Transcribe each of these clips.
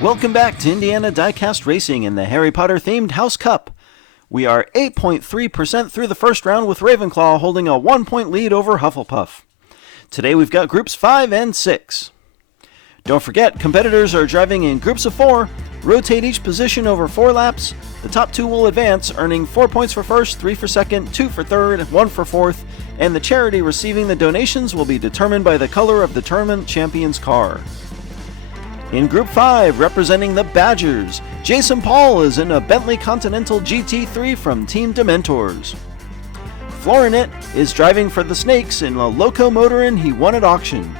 Welcome back to Indiana Diecast Racing in the Harry Potter themed House Cup. We are 8.3% through the first round with Ravenclaw holding a 1-point lead over Hufflepuff. Today we've got groups 5 and 6. Don't forget, competitors are driving in groups of 4, rotate each position over 4 laps. The top 2 will advance, earning 4 points for first, 3 for second, 2 for third, 1 for fourth, and the charity receiving the donations will be determined by the color of the tournament champion's car. In Group 5, representing the Badgers, Jason Paul is in a Bentley Continental GT3 from Team Dementors. Florinit is driving for the Snakes in a Locomotorin he won at auction.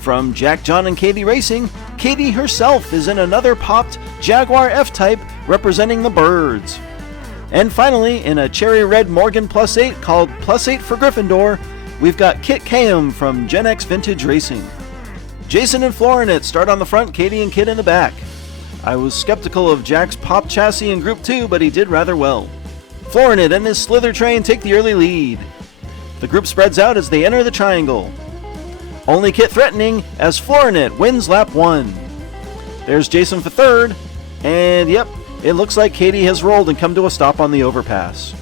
From Jack, John, and Katie Racing, Katie herself is in another popped Jaguar F-Type representing the Birds. And finally, in a cherry red Morgan Plus 8 called Plus 8 for Gryffindor, we've got Kit Kayum from Gen X Vintage Racing. Jason and Florinit start on the front, Katie and Kit in the back. I was skeptical of Jack's pop chassis in Group 2, but he did rather well. Florinit and his Slither train take the early lead. The group spreads out as they enter the triangle. Only Kit threatening as Florinit wins lap 1. There's Jason for third, and yep, it looks like Katie has rolled and come to a stop on the overpass.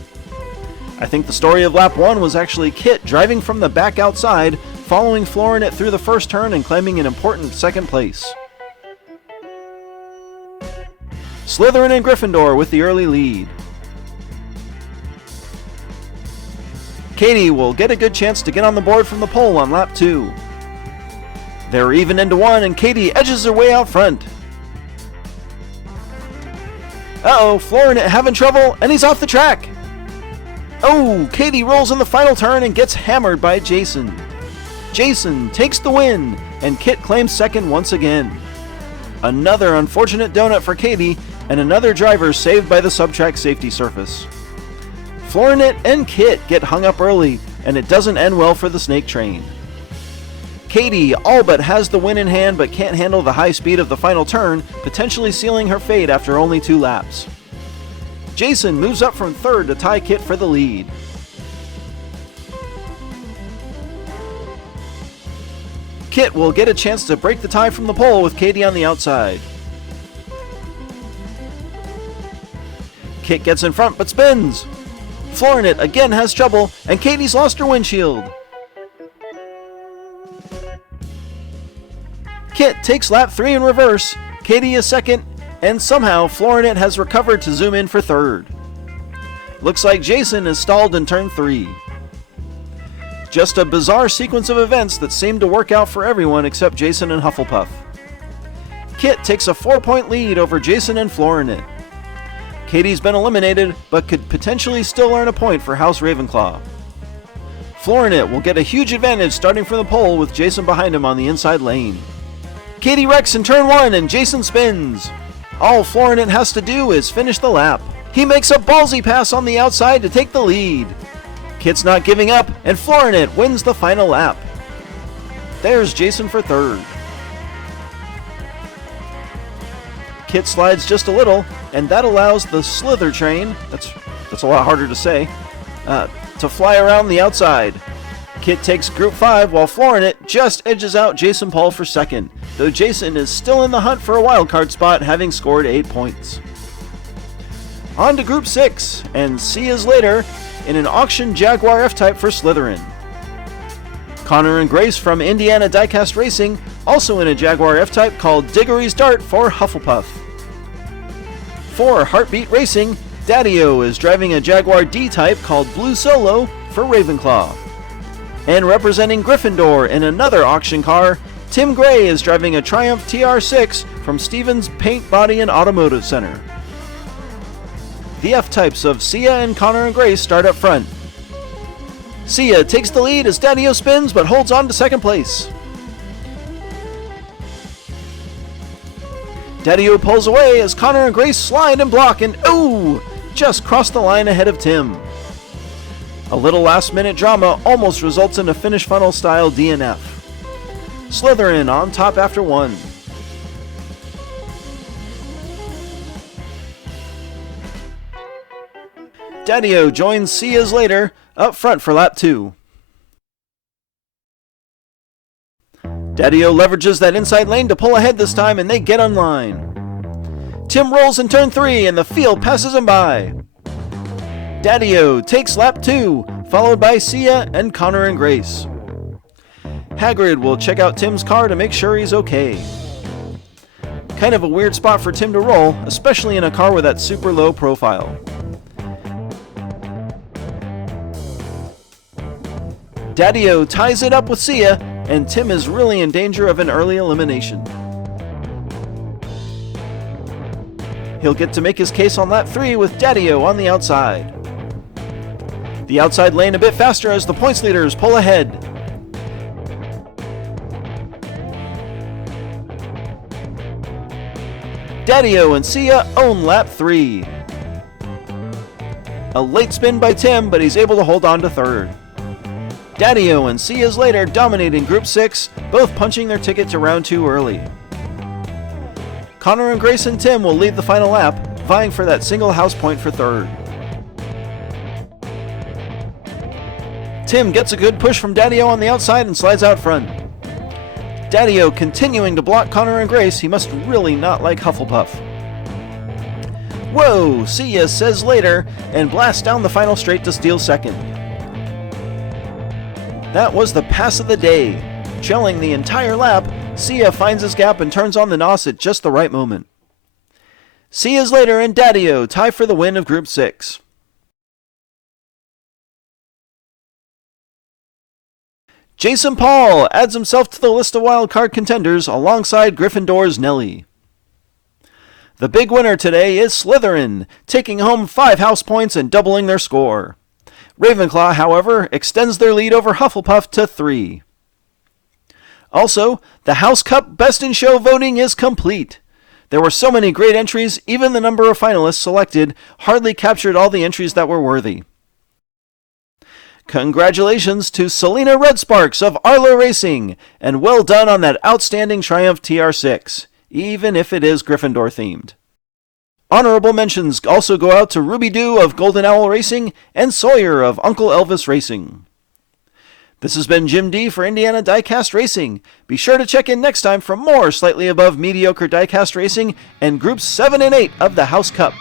I think the story of lap 1 was actually Kit driving from the back outside, following Florinit through the first turn and claiming an important second place. Slytherin and Gryffindor with the early lead. Katie will get a good chance to get on the board from the pole on lap 2. They're even into 1 and Katie edges her way out front. Uh-oh, Florinit having trouble and he's off the track. Oh, Katie rolls in the final turn and gets hammered by Jason. Jason takes the win, and Kit claims second once again. Another unfortunate donut for Katie, and another driver saved by the subtrack safety surface. Florinit and Kit get hung up early, and it doesn't end well for the snake train. Katie all but has the win in hand, but can't handle the high speed of the final turn, potentially sealing her fate after only 2 laps. Jason moves up from third to tie Kit for the lead. Kit will get a chance to break the tie from the pole with Katie on the outside. Kit gets in front but spins. Florinit again has trouble and Katie's lost her windshield. Kit takes lap 3 in reverse, Katie is second, and somehow Florinit has recovered to zoom in for third. Looks like Jason is stalled in turn 3. Just a bizarre sequence of events that seemed to work out for everyone except Jason and Hufflepuff. Kit takes a 4-point lead over Jason and Florinit. Katie's been eliminated, but could potentially still earn a point for House Ravenclaw. Florinit will get a huge advantage starting from the pole with Jason behind him on the inside lane. Katie wrecks in turn 1 and Jason spins. All Florinit has to do is finish the lap. He makes a ballsy pass on the outside to take the lead. Kit's not giving up, and Florinit wins the final lap. There's Jason for third. Kit slides just a little, and that allows the Slither train, that's a lot harder to say, to fly around the outside. Kit takes Group 5 while Florinit just edges out Jason Paul for second, though Jason is still in the hunt for a wildcard spot, having scored 8 points. On to Group 6, and see us later in an auction Jaguar F-Type for Slytherin. Connor and Grace from Indiana Diecast Racing, also in a Jaguar F-Type called Diggory's Dart for Hufflepuff. For Heartbeat Racing, Daddy-O is driving a Jaguar D-Type called Blue Solo for Ravenclaw. And representing Gryffindor in another auction car, Tim Gray is driving a Triumph TR6 from Stevens Paint, Body, and Automotive Center. The F-Types of Sia and Connor and Grace start up front. Sia takes the lead as Daddy-O spins but holds on to second place. Daddy-O pulls away as Connor and Grace slide and block and just crossed the line ahead of Tim. A little last-minute drama almost results in a finish funnel style DNF. Slytherin on top after 1. Daddy-O joins Sia's later, up front for lap 2. Daddy-O leverages that inside lane to pull ahead this time, and they get on line. Tim rolls in turn 3, and the field passes him by. Daddy-O takes lap 2, followed by Sia and Connor and Grace. Hagrid will check out Tim's car to make sure he's okay. Kind of a weird spot for Tim to roll, especially in a car with that super low profile. Daddy-O ties it up with Sia, and Tim is really in danger of an early elimination. He'll get to make his case on lap 3 with Daddy-O on the outside. The outside lane a bit faster as the points leaders pull ahead. Daddy-O and Sia own lap 3. A late spin by Tim, but he's able to hold on to third. Daddy-O and Sia's later dominating Group 6, both punching their ticket to round 2 early. Connor and Grace and Tim will lead the final lap, vying for that single house point for third. Tim gets a good push from Daddy-O on the outside and slides out front. Daddy-O continuing to block Connor and Grace. He must really not like Hufflepuff. Whoa, Sia says later, and blasts down the final straight to steal second. That was the pass of the day. Trailing the entire lap, Sia finds his gap and turns on the NOS at just the right moment. Sia's later and Daddy-O tie for the win of Group 6. Jason Paul adds himself to the list of wildcard contenders alongside Gryffindor's Nellie. The big winner today is Slytherin, taking home 5 house points and doubling their score. Ravenclaw, however, extends their lead over Hufflepuff to 3. Also, the House Cup Best in Show voting is complete. There were so many great entries, even the number of finalists selected hardly captured all the entries that were worthy. Congratulations to Selena Redsparks of Arlo Racing, and well done on that outstanding Triumph TR6, even if it is Gryffindor themed. Honorable mentions also go out to Ruby Doo of Golden Owl Racing and Sawyer of Uncle Elvis Racing. This has been Jim D for Indiana Diecast Racing. Be sure to check in next time for more slightly above mediocre diecast racing and Groups 7 and 8 of the House Cup.